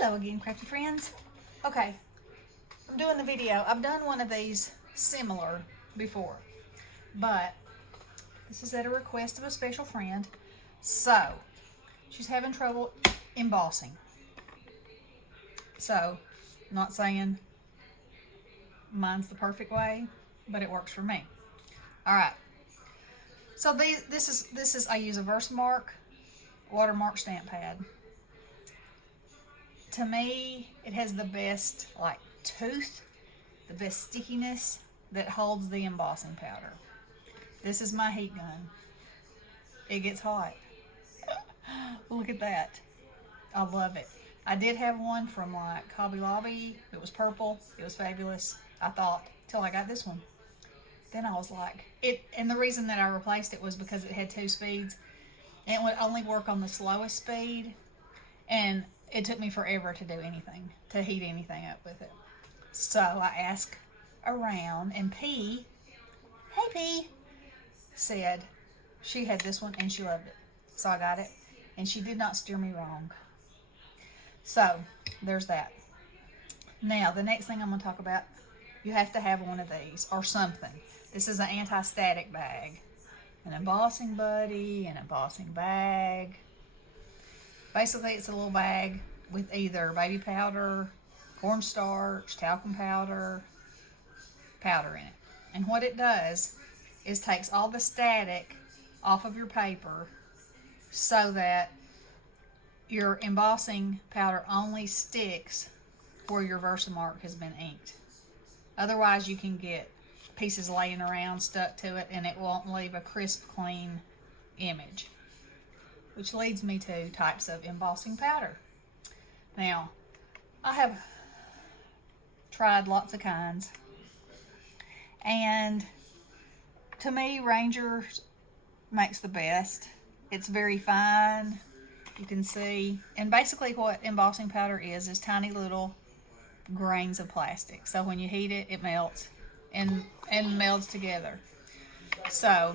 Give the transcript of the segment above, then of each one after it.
Hello again, crafty friends. Okay, I'm doing the video. I've done one of these similar before, but this is at a request of a special friend. So, she's having trouble embossing. So, I'm not saying mine's the perfect way, but it works for me. Alright, so this is I use a Versamark Watermark stamp pad. To me, it has the best tooth, the best stickiness that holds the embossing powder. This is my heat gun. It gets hot. Look at that. I love it. I did have one from Hobby Lobby. It was purple. It was fabulous, I thought, till I got this one. Then I was like, and the reason that I replaced it was because it had 2 speeds. And it would only work on the slowest speed. And it took me forever to do anything, to heat anything up with it. So I asked around, and P, hey P, said she had this one and she loved it. So I got it, and she did not steer me wrong. So there's that. Now the next thing I'm going to talk about, you have to have one of these or something. This is an anti-static bag, an embossing buddy, an embossing bag. Basically, it's a little bag with either baby powder, cornstarch, talcum powder in it. And what it does is takes all the static off of your paper so that your embossing powder only sticks where your Versamark has been inked. Otherwise, you can get pieces laying around stuck to it and it won't leave a crisp, clean image. Which leads me to types of embossing powder. Now, I have tried lots of kinds, and to me, Ranger makes the best. It's very fine, you can see, and basically what embossing powder is tiny little grains of plastic. So when you heat it, it melts and melds together. So,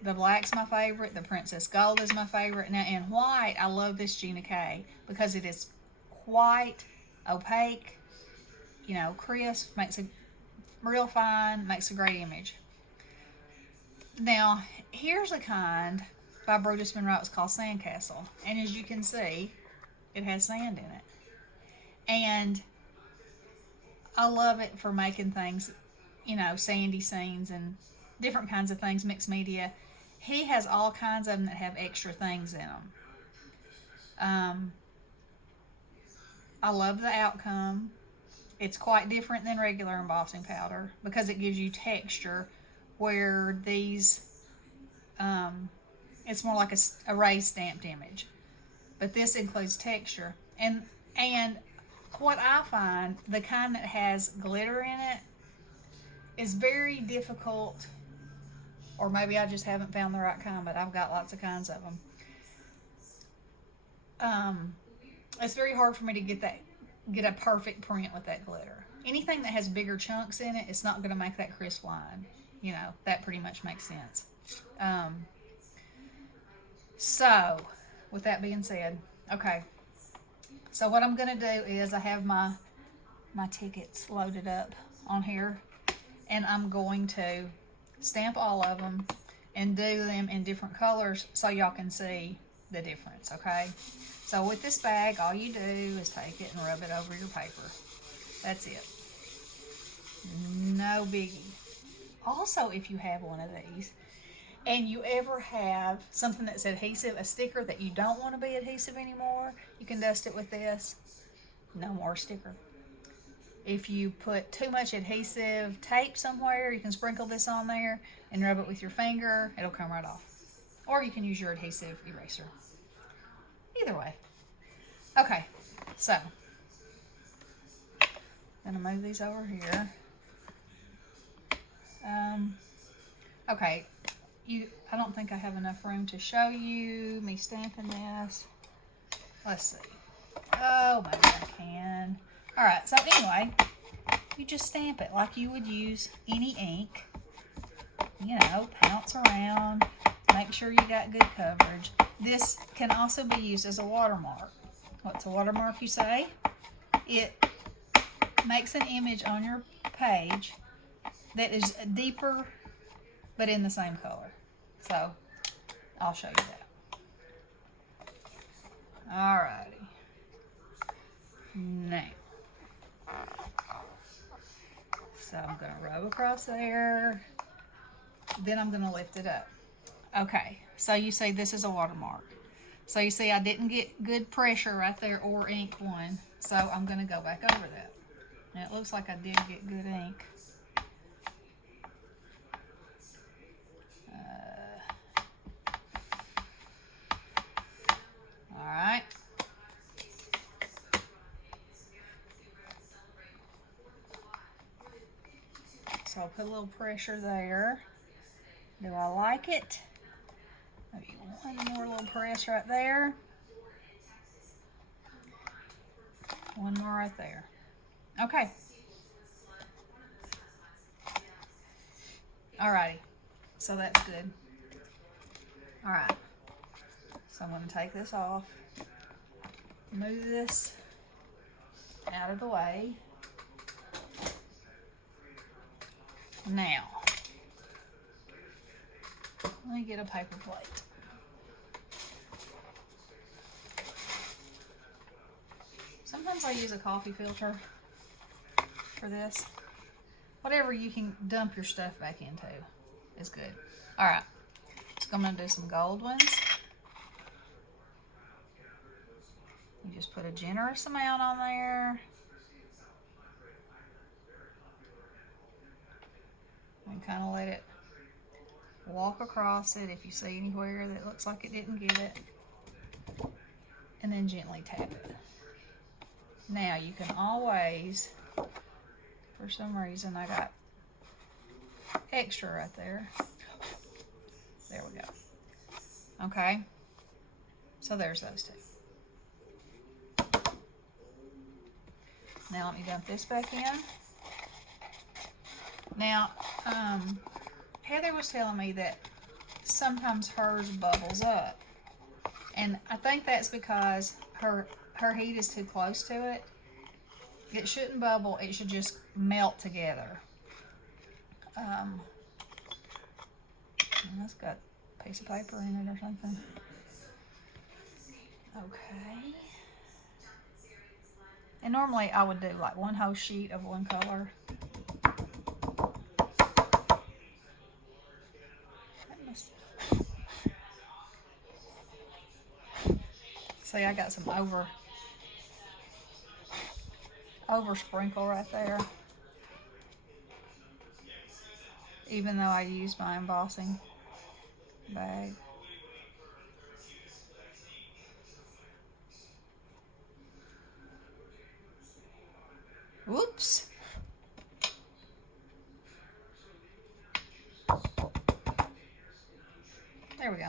the black's my favorite. The Princess Gold is my favorite. Now, in white, I love this Gina K because it is white, opaque, crisp, makes it real fine, makes a great image. Now, here's a kind by Brutus Monroe. It's called Sandcastle. And as you can see, it has sand in it. And I love it for making things, sandy scenes and different kinds of things, mixed media. He has all kinds of them that have extra things in them. I love the outcome. It's quite different than regular embossing powder because it gives you texture, where these, it's more like a raised stamped image. But this includes texture. And what I find, the kind that has glitter in it is very difficult. Or maybe I just haven't found the right kind, but I've got lots of kinds of them. It's very hard for me to get a perfect print with that glitter. Anything that has bigger chunks in it, it's not going to make that crisp line. That pretty much makes sense. So, with that being said, okay. So what I'm going to do is I have my tickets loaded up on here, and I'm going to stamp all of them and do them in different colors so y'all can see the difference, okay? So with this bag, all you do is take it and rub it over your paper. That's it. No biggie. Also, if you have one of these and you ever have something that's adhesive, a sticker that you don't want to be adhesive anymore, you can dust it with this. No more sticker. If you put too much adhesive tape somewhere, you can sprinkle this on there and rub it with your finger. It'll come right off. Or you can use your adhesive eraser. Either way. Okay, so I'm going to move these over here. Okay, I don't think I have enough room to show you me stamping this. Let's see. Oh, maybe I can. Alright, so anyway, you just stamp it like you would use any ink. Pounce around, make sure you got good coverage. This can also be used as a watermark. What's a watermark, you say? It makes an image on your page that is deeper but in the same color. So I'll show you that. Alrighty. Now, so I'm going to rub across there. Then I'm going to lift it up. Okay, so you say this is a watermark. So you see I didn't get good pressure right there or ink one. So I'm going to go back over that. Now it looks like I did get good ink. Alright. So I'll put a little pressure there. Do I like it? Maybe one more little press right there. One more right there. Okay. Alrighty. So that's good. Alright. So I'm going to take this off. Move this out of the way. Now, let me get a paper plate. Sometimes I use a coffee filter for this. Whatever you can dump your stuff back into is good. Alright, so I'm going to do some gold ones. You just put a generous amount on there. And kind of let it walk across it if you see anywhere that looks like it didn't get it. And then gently tap it. Now you can always, for some reason I got extra right there. There we go. Okay, so there's those two. Now let me dump this back in. Now, Heather was telling me that sometimes hers bubbles up. And I think that's because her heat is too close to it. It shouldn't bubble, it should just melt together. That's got a piece of paper in it or something. Okay. And normally I would do like one whole sheet of one color. See, I got some over sprinkle right there. Even though I used my embossing bag. Whoops. There we go.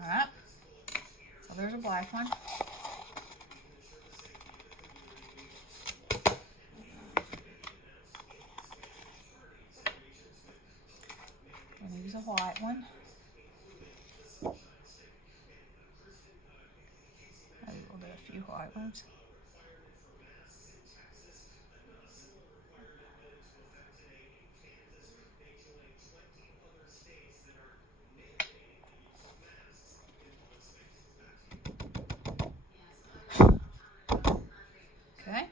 Alright. So there's a black one. I'm going to use a white one. Maybe we'll do a few white ones. Okay.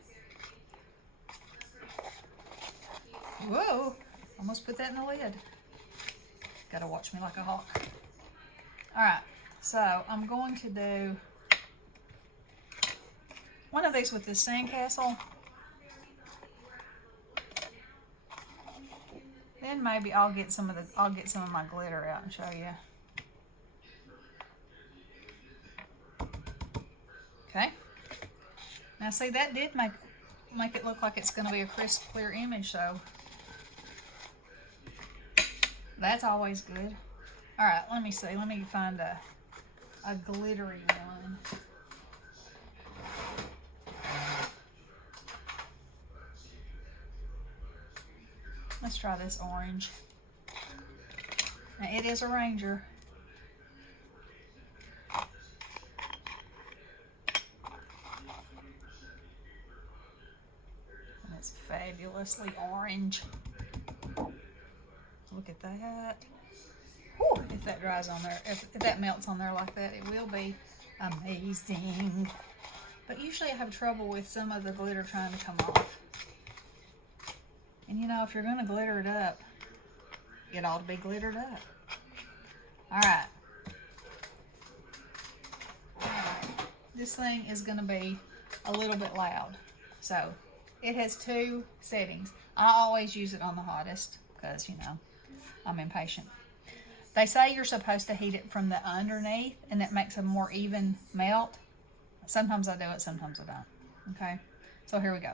Whoa! Almost put that in the lid. Gotta watch me like a hawk. Alright, so I'm going to do one of these with this sandcastle. Then maybe I'll get some of my glitter out and show you. Okay. Now see, that did make it look like it's going to be a crisp, clear image, so that's always good. All right, let me see. Let me find a glittery one. Let's try this orange. Now it is a Ranger. fabulously orange. Look at that. Whew, if that dries on there, if that melts on there like that, it will be amazing. But usually I have trouble with some of the glitter trying to come off. And you know, if you're going to glitter it up, it ought to be glittered up. Alright. This thing is going to be a little bit loud. So, it has 2 settings. I always use it on the hottest because, you know, I'm impatient. They say you're supposed to heat it from the underneath and that makes a more even melt. Sometimes I do it, sometimes I don't. Okay, so here we go.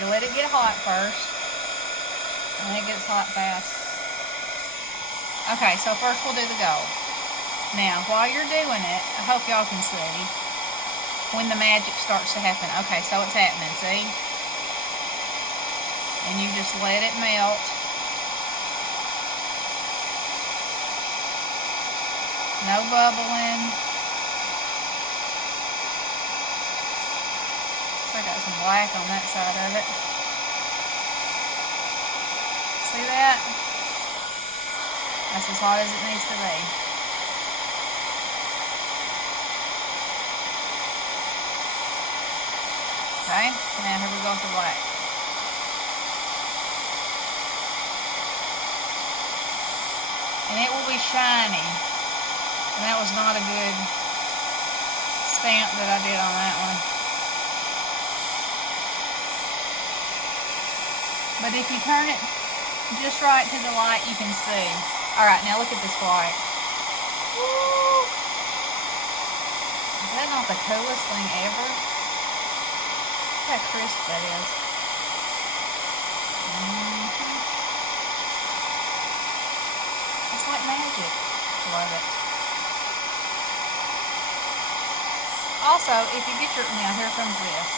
You let it get hot first, and it gets hot fast. Okay, so first we'll do the gold. Now, while you're doing it, I hope y'all can see when the magic starts to happen. Okay, so it's happening, see? And you just let it melt. No bubbling. I got some black on that side of it. See that? That's as hot as it needs to be. Okay, now here we go with the black. And it will be shiny. And that was not a good stamp that I did on that one. But if you turn it just right to the light, you can see. Alright, now look at this white. Woo! Is that not the coolest thing ever? Look how crisp that is. It's like magic. Love it. Also, if you get your, now here comes this.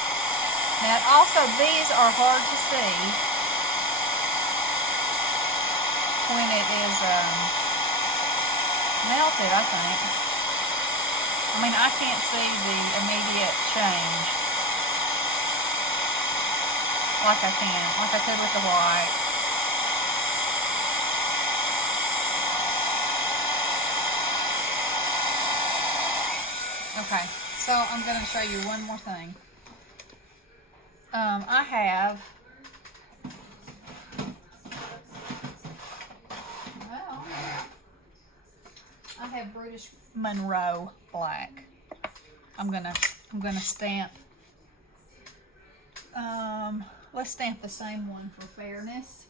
Now also these are hard to see when it is melted, I think. I mean, I can't see the immediate change like I could with the white. Okay, so I'm going to show you one more thing. I have British Monroe black. I'm gonna stamp. Let's stamp the same one for fairness.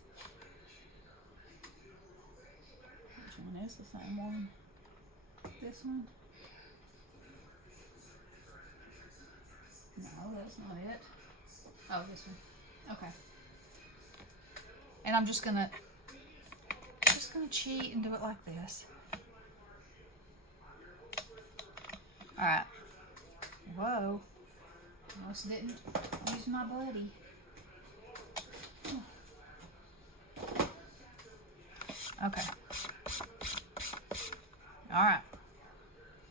Which one is the same one? This one? No, that's not it. Oh, this one. Okay. And I'm just gonna cheat and do it like this. All right. Whoa. Almost didn't use my buddy. Okay. All right.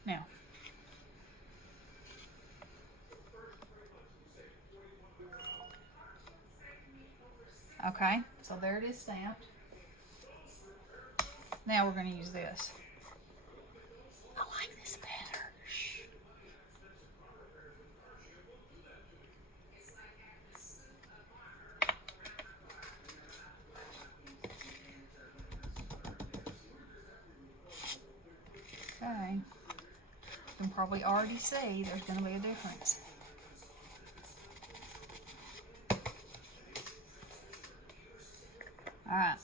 Now. Okay, so there it is stamped. Now we're going to use this. I like this better. Shh. Okay. You can probably already see there's going to be a difference. Alright.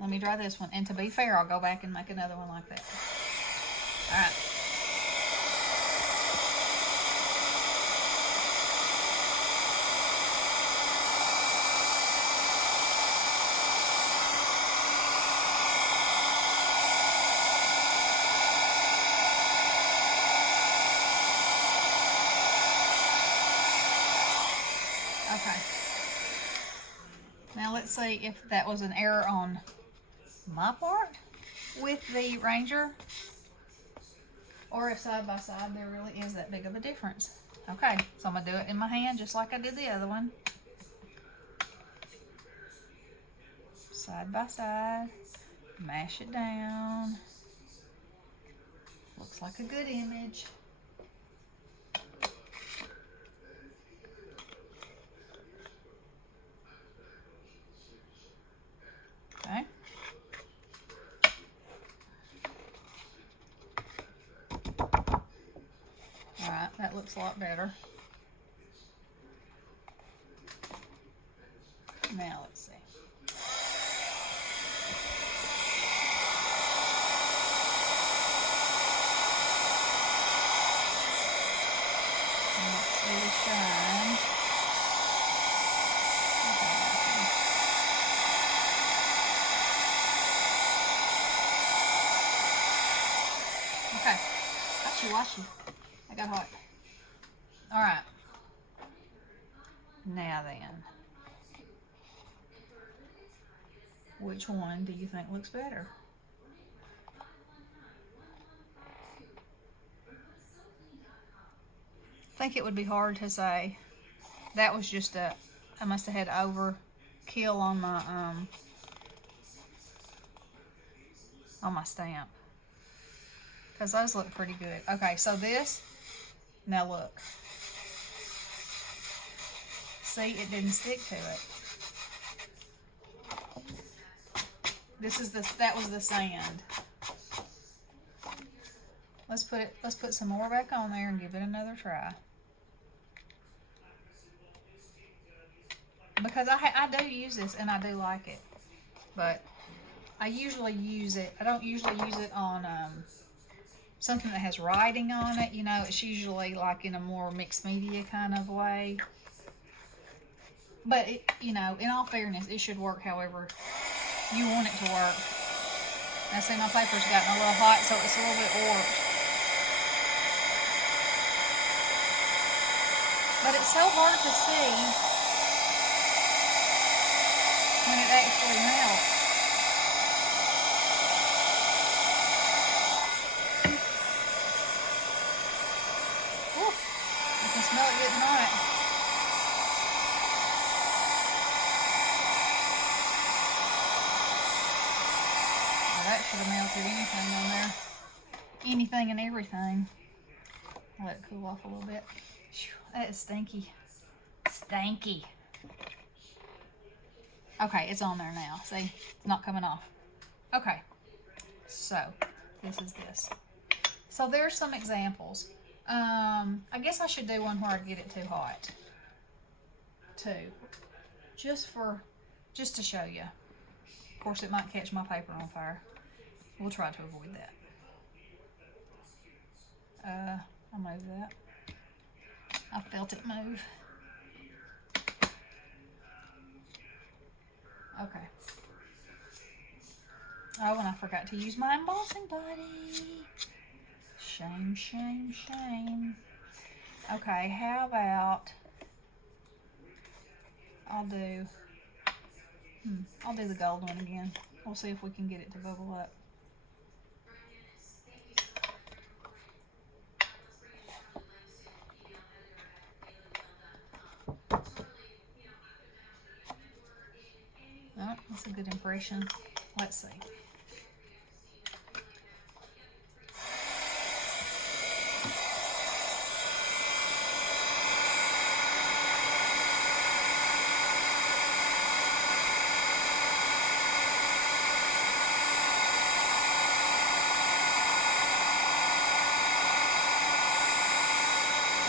Let me dry this one. And to be fair, I'll go back and make another one like that. Alright. Okay. Now let's see if that was an error on my part with the Ranger or if side by side there really is that big of a difference. Okay, so I'm going to do it in my hand just like I did the other one. Side by side, mash it down. Looks like a good image. Okay. Alright, that looks a lot better. Now let's see. Let's really shine. Okay. Watch you. I got hot. Alright. Now then. Which one do you think looks better? I think it would be hard to say. That was just I must have had overkill on my stamp. Because those look pretty good. Okay, so this, now look. See, it didn't stick to it. That was the sand. Let's put some more back on there and give it another try. Because I do use this and I do like it. But I usually use it, I don't usually use it on something that has writing on it. You know, it's usually like in a more mixed media kind of way. But, you know, in all fairness, it should work however you want it to work. Now, see, my paper's gotten a little hot, so it's a little bit warped. But it's so hard to see when it actually melts. Ooh, you can smell it getting hot. That should have melted anything on there. Anything and everything. I'll let it cool off a little bit. That is stinky. Stinky. Okay, it's on there now. See? It's not coming off. Okay. So, this is this. So, there's some examples. I guess I should do one where I get it too hot. Too. Just to show you. Of course, it might catch my paper on fire. We'll try to avoid that. I'll move that. I felt it move. Okay. Oh, and I forgot to use my embossing buddy. Shame, shame, shame. Okay, how about I'll do the gold one again. We'll see if we can get it to bubble up. Oh, that's a good impression. Let's see.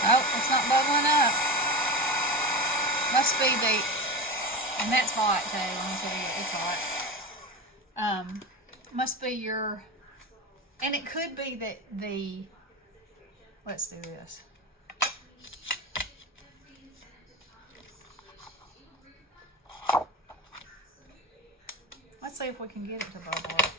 Oh, it's not bubbling up. Must be and that's hot too, let me tell you, it's hot. Must be and it could be that let's do this. Let's see if we can get it to bubble up.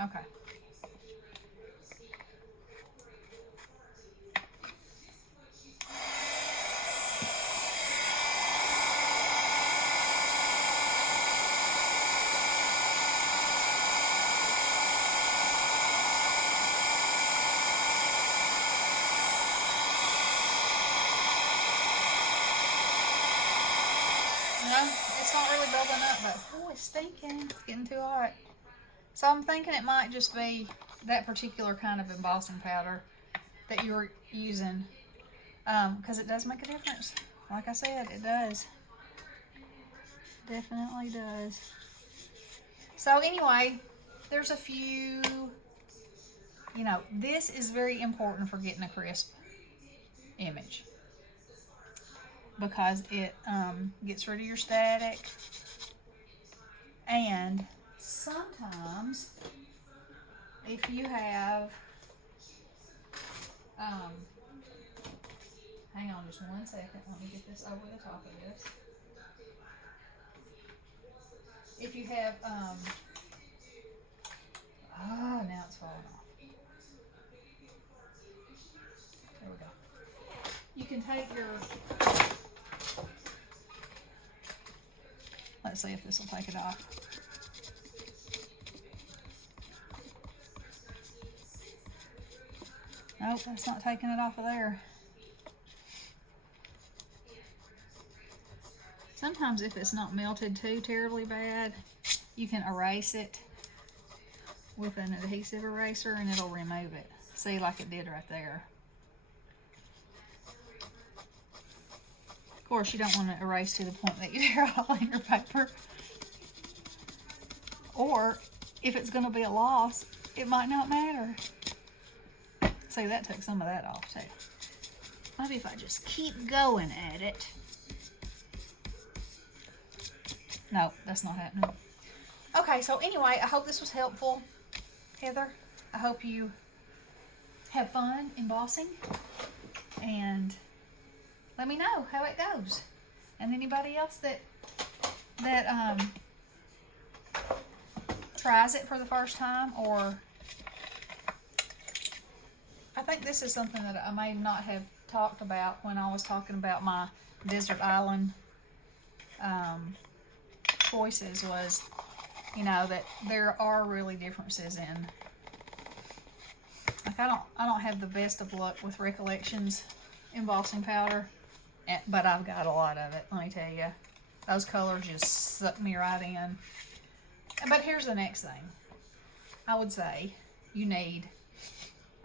Okay. It's not really building up, but oh, it's stinking. It's getting too hot. So I'm thinking it might just be that particular kind of embossing powder that you're using, because it does make a difference. Like I said, it does. Definitely does. So anyway, there's a few, you know, this is very important for getting a crisp image, because it gets rid of your static, and sometimes if you have, hang on just 1 second, let me get this over the top of this. If you have, oh, now it's falling off. There we go. You can take your, let's see if this will take it off. Nope, that's not taking it off of there. Sometimes if it's not melted too terribly bad, you can erase it with an adhesive eraser and it'll remove it. See, like it did right there. Of course, you don't want to erase to the point that you tear all in your paper. Or, if it's going to be a loss, it might not matter. See, that took some of that off too. Maybe if I just keep going at it. No, that's not happening. Okay, so anyway, I hope this was helpful, Heather. I hope you have fun embossing, and let me know how it goes. And anybody else that tries it for the first time, or I think this is something that I may not have talked about when I was talking about my desert island choices, was, you know, that there are really differences in, like, I don't have the best of luck with Recollections embossing powder, but I've got a lot of it, let me tell you. Those colors just suck me right in. But here's the next thing. I would say you need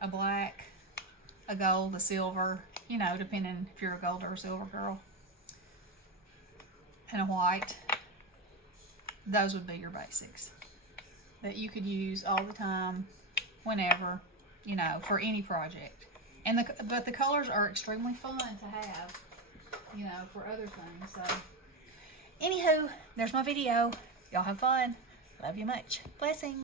a black, a gold, a silver, you know, depending if you're a gold or a silver girl, and a white. Those would be your basics that you could use all the time, whenever, you know, for any project. And but the colors are extremely fun to have, you know, for other things. So, anywho, there's my video. Y'all have fun. Love you much. Blessings.